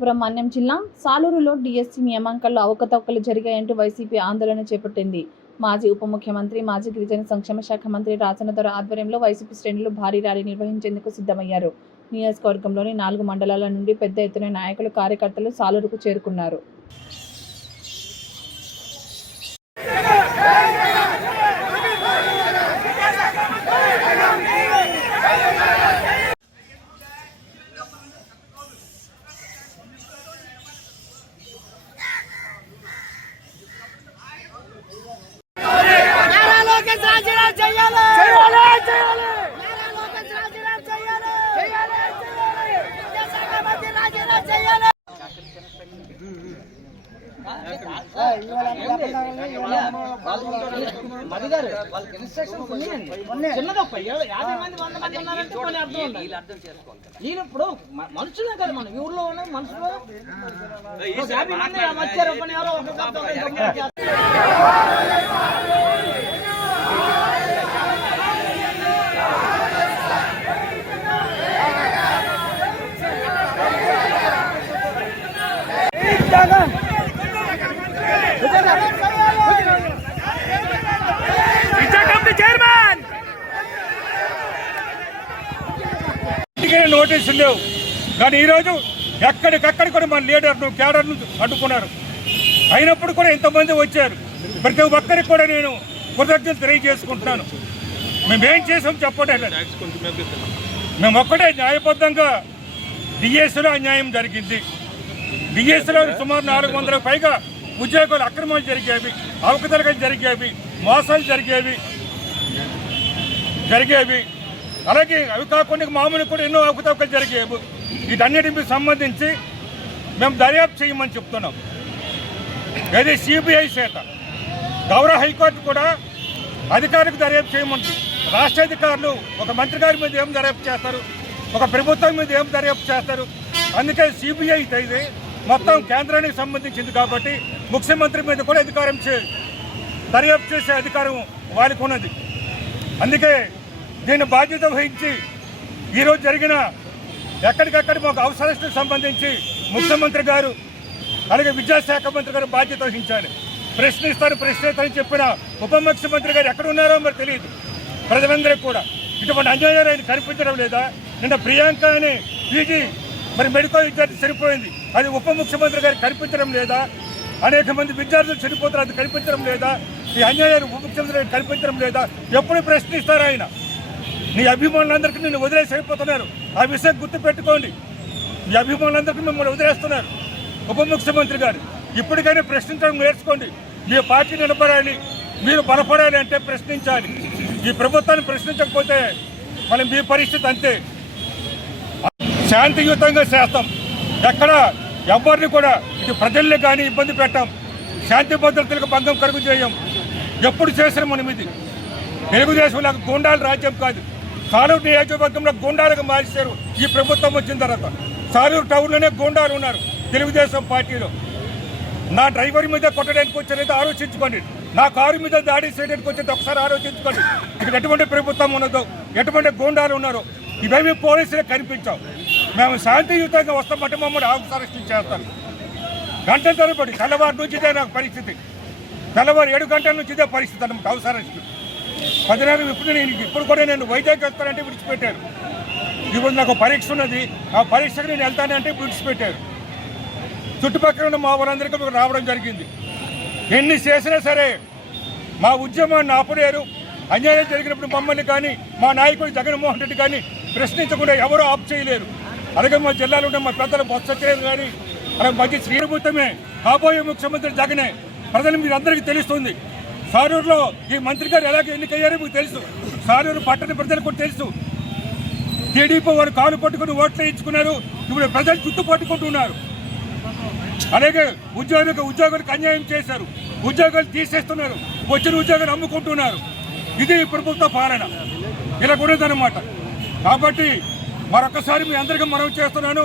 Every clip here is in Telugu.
పార్వతీపురం మన్యం జిల్లా సాలూరులో డిఎస్సి నియామకాల్లో అవకతవకలు జరిగాయంటూ వైసీపీ ఆందోళన చేపట్టింది. మాజీ ఉప ముఖ్యమంత్రి, మాజీ గిరిజన సంక్షేమ శాఖ మంత్రి రాజన్నదొర ఆధ్వర్యంలో వైసీపీ శ్రేణులు భారీ ర్యాలీ నిర్వహించేందుకు సిద్ధమయ్యారు. నియోజకవర్గంలోని 4 మండలాల నుండి పెద్ద ఎత్తున నాయకులు, కార్యకర్తలు సాలూరుకు చేరుకున్నారు. ఇప్పుడు మనుషులే కదా మనం ఊర్లో ఉన్న మనుషులు వచ్చారు. నోటీసులు లేవు కానీ ఈరోజు ఎక్కడికక్కడ కూడా మన లీడర్ను, క్యాడర్ను అడ్డుకున్నారు. అయినప్పుడు కూడా ఎంతమంది వచ్చారు. ప్రతి ఒక్కరికి కూడా నేను కృతజ్ఞతలు తెలియజేసుకుంటున్నాను. మేమేం చేసాం చెప్పడం లేదు. మేము ఒక్కటే న్యాయబద్ధంగా డిఎస్సిలో అన్యాయం జరిగింది. డిఎస్సిలో సుమారు 400 పైగా ఉద్యోగులు అక్రమాలు జరిగేవి, అవకతవకలు జరిగేవి, మోసాలు జరిగేవి. అలాగే అవి కాకుండా మామూలు కూడా ఎన్నో అవకతవకలు జరిగేవి. వీటన్నిటికి సంబంధించి మేము దర్యాప్తు చేయమని చెప్తున్నాం. అదే సిబిఐ చేత గౌరవ హైకోర్టు కూడా అధికారులకు దర్యాప్తు చేయమంటుంది. రాష్ట్ర అధికారులు ఒక మంత్రి గారి మీద ఏం దర్యాప్తు చేస్తారు, ఒక ప్రభుత్వం మీద ఏం దర్యాప్తు చేస్తారు? అందుకే సిబిఐ ఇది మొత్తం కేంద్రానికి సంబంధించింది కాబట్టి ముఖ్యమంత్రి మీద కూడా దర్యాప్తు చేసే అధికారం వారికి ఉన్నది. అందుకే దీన్ని బాధ్యత వహించి ఈరోజు జరిగిన ఎక్కడికక్కడ మాకు అవసరాలకు సంబంధించి ముఖ్యమంత్రి గారు అలాగే విద్యాశాఖ మంత్రి గారు బాధ్యత వహించాలి. ప్రశ్నిస్తారని చెప్పిన ఉప ముఖ్యమంత్రి గారు ఎక్కడ ఉన్నారో మరి తెలియదు. ప్రజలందరికీ కూడా ఇటువంటి అన్యాయాలు ఆయన కనిపించడం లేదా? నిన్న ప్రియాంక అనే పీజీ మెడికల్ విద్యార్థి చనిపోయింది, అది ఉప ముఖ్యమంత్రి గారు కనిపించడం లేదా? అనేక మంది విద్యార్థులు చనిపోతారు, అది కనిపించడం లేదా? ఈ అన్యాయాలు ఉప ముఖ్యమంత్రి గారు కనిపించడం లేదా? ఎప్పుడు ప్రశ్నిస్తారు ఆయన? నీ అభిమానులందరికీ నిన్ను వదిలేసి అయిపోతున్నారు. ఆ విషయం గుర్తుపెట్టుకోండి. ఈ అభిమానులందరికీ మిమ్మల్ని వదిలేస్తున్నారు ఉప ముఖ్యమంత్రి గారు. ఇప్పటికైనా ప్రశ్నించడం నేర్చుకోండి. మీ పార్టీ నిలబడాలి, మీరు బలపడాలి అంటే ప్రశ్నించాలి. ఈ ప్రభుత్వాన్ని ప్రశ్నించకపోతే మనం మీ పరిస్థితి అంతే. శాంతియుతంగా చేస్తాం. ఎక్కడ ఎవరిని కూడా ఇటు ప్రజల్ని కానీ ఇబ్బంది పెట్టాం. శాంతి భద్రతలకు భంగం కలుగు చేయం. ఎప్పుడు చేసిన మనం ఇది తెలుగుదేశం లాగా గూండాల రాజ్యం కాదు. సాలూరు నియోజకవర్గంలో గూండాలకు మార్చారు ఈ ప్రభుత్వం వచ్చిన తర్వాత. సాలూరు టౌన్లోనే గూండాలు ఉన్నారు తెలుగుదేశం పార్టీలో. నా డ్రైవర్ మీద కొట్టడానికి వచ్చేది ఆలోచించుకోండి, నా కారు మీద దాడి చేయడానికి వచ్చేది ఒకసారి ఆలోచించుకోండి. ఇక్కడ ఎటువంటి ప్రభుత్వం ఉన్నదో, ఎటువంటి గూండాలు ఉన్నారో ఇవేమీ పోలీసులకు కనిపించావు. మేము శాంతియుతంగా వస్తామంటే మమ్మల్ని అరెస్ట్ చేస్తాను. గంటల తరబడి తెల్లవారు నుంచి ఇదే నాకు పరిస్థితి. తెల్లవారు 7 గంటల నుంచి ఇదే పరిస్థితి అన్నమాట. హౌస్ అరెస్ట్ 10 ఇప్పుడు కూడా నేను వైజాగ్ వెళ్తానంటే విడిచిపెట్టారు. ఇప్పుడు నాకు పరీక్ష ఉన్నది, ఆ పరీక్షకు నేను వెళ్తానంటే విడిచిపెట్టారు. చుట్టుపక్కల ఉన్న మా వాళ్ళందరికీ రావడం జరిగింది. ఎన్ని చేసినా సరే మా ఉద్యమాన్ని ఆపలేరు. అన్యాయం జరిగినప్పుడు మమ్మల్ని కానీ మా నాయకుడు జగన్మోహన్ రెడ్డి కానీ ప్రశ్నించకుండా ఎవరూ ఆప్ చేయలేరు. అలాగే మా జిల్లాలో ఉన్న మా పెద్దలు బొత్స సత్యనారాయణ కానీ అలాగే మంచి శ్రీభూతమే కాబోయే ముఖ్యమంత్రి జగనే. ప్రజలు మీరు అందరికీ తెలుస్తుంది. సారూరులో ఈ మంత్రి గారు ఎలాగ ఎన్నికయ్యారో మీకు తెలుసు. సారూరు పట్టణ ప్రజలకు కూడా తెలుసు. టీడీపీ వారు కాలు పట్టుకుని ఓట్లు వేయించుకున్నారు. ఇప్పుడు ప్రజలు చుట్టూ పట్టుకుంటున్నారు. అలాగే ఉద్యోగులకు అన్యాయం చేశారు. ఉద్యోగాలు తీసేస్తున్నారు, వచ్చిన ఉద్యోగాలు అమ్ముకుంటున్నారు. ఇది ప్రభుత్వ పాలన ఇలా కూడదన్నమాట. కాబట్టి మరొకసారి మీ అందరికీ మనవి చేస్తున్నాను.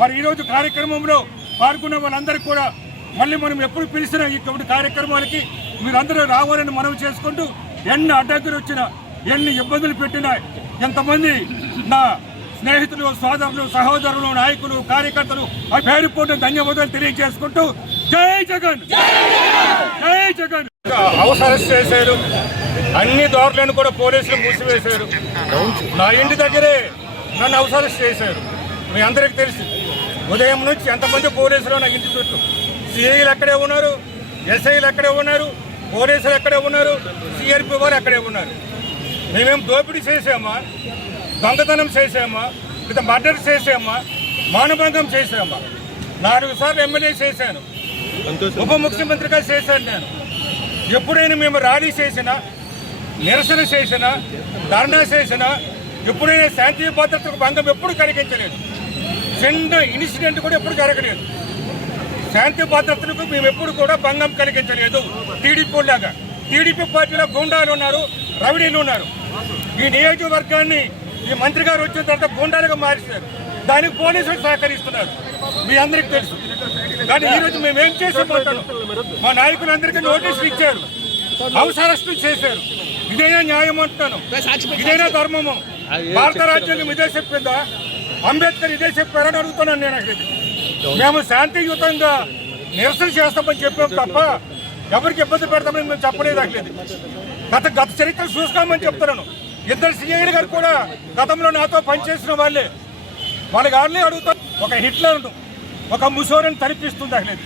మరి ఈరోజు కార్యక్రమంలో పాల్గొన్న వాళ్ళందరికీ కూడా మళ్ళీ మనం ఎప్పుడు పిలిచినా ఇటువంటి కార్యక్రమాలకి మీరందరూ రావాలని మనవి చేసుకుంటూ, ఎన్ని అడ్డంకులు వచ్చినా, ఎన్ని ఇబ్బందులు పెట్టినా, ఎంతమంది నా స్నేహితులు, సోదరులు, సహోదరులు, నాయకులు, కార్యకర్తలు పేరు పూట ధన్యవాదాలు తెలియజేసుకుంటూ జై జగన్, జై జగన్. హౌస్ అరెస్ట్ చేశారు, అన్ని దారులను కూడా పోలీసులు మూసివేశారు. నా ఇంటి దగ్గరే నన్ను హౌస్ అరెస్ట్ చేశారు. మీ అందరికీ తెలుసు, ఉదయం నుంచి ఎంతమంది పోలీసులు నా ఇంటి చుట్టూ. సిఐలు అక్కడే ఉన్నారు, ఎస్ఐలు అక్కడే ఉన్నారు, పోలీసులు అక్కడే ఉన్నారు, సిఆర్పి వారు అక్కడే ఉన్నారు. మేమేం దోపిడీ చేసామా, దొంగతనం చేసామా, లేదా మర్డర్ చేసామా, మానభంగం చేసామా? 4 సార్లు ఎమ్మెల్యే చేశాను, ఉప ముఖ్యమంత్రిగా చేశాను. నేను ఎప్పుడైనా మేము ర్యాలీ చేసినా, నిరసన చేసినా, ధర్నా చేసినా ఎప్పుడైనా శాంతి భద్రతకు భంగం ఎప్పుడు కలిగించలేదు. చిన్న ఇన్సిడెంట్ కూడా ఎప్పుడు జరగలేదు. శాంతి భద్రతలకు మేము ఎప్పుడు కూడా భంగం కలిగించలేదు. టీడీపీ లాగా టీడీపీ పార్టీలో గూండాలు ఉన్నారు, రౌడీలు ఉన్నారు. ఈ నియోజకవర్గాన్ని ఈ మంత్రి గారు వచ్చిన తర్వాత గూండాలుగా మార్చారు. దానికి పోలీసులు సహకరిస్తున్నారు, మీ అందరికీ తెలుసు. కానీ ఈరోజు మేమేం చేసేపోతాను, మా నాయకులందరికీ నోటీసులు ఇచ్చారు, హౌస్ అరెస్టు చేశారు. ఇదైనా న్యాయం అంటున్నాను, ఇదైనా ధర్మము? భారత రాజ్యాంగం ఇదే చెప్పిందా? అంబేద్కర్ ఇదే చెప్పారని అడుగుతున్నాను నేను. అసలు మేము శాంతియుతంగా నిరసన చేస్తామని చెప్పాం తప్ప ఎవరికి ఇబ్బంది పెడతామని మేము చెప్పలేదు. అసలు గత చరిత్ర చూసుకోమని చెప్తున్నాను. 2 సిఐలు గారు కూడా గతంలో నాతో పనిచేసిన వాళ్ళే. వాళ్ళకి వాళ్ళే అడుగుతారు. ఒక హిట్లర్ను, ఒక ముసోరిని తరిపిస్తుంది. అసలు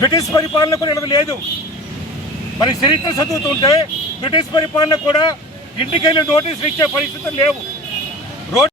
బ్రిటిష్ పరిపాలన కూడా ఇలా లేదు. మరి చరిత్ర చదువుతుంటే బ్రిటిష్ పరిపాలన కూడా ఇంటికెళ్ళి నోటీసులు ఇచ్చే పరిస్థితులు లేవు.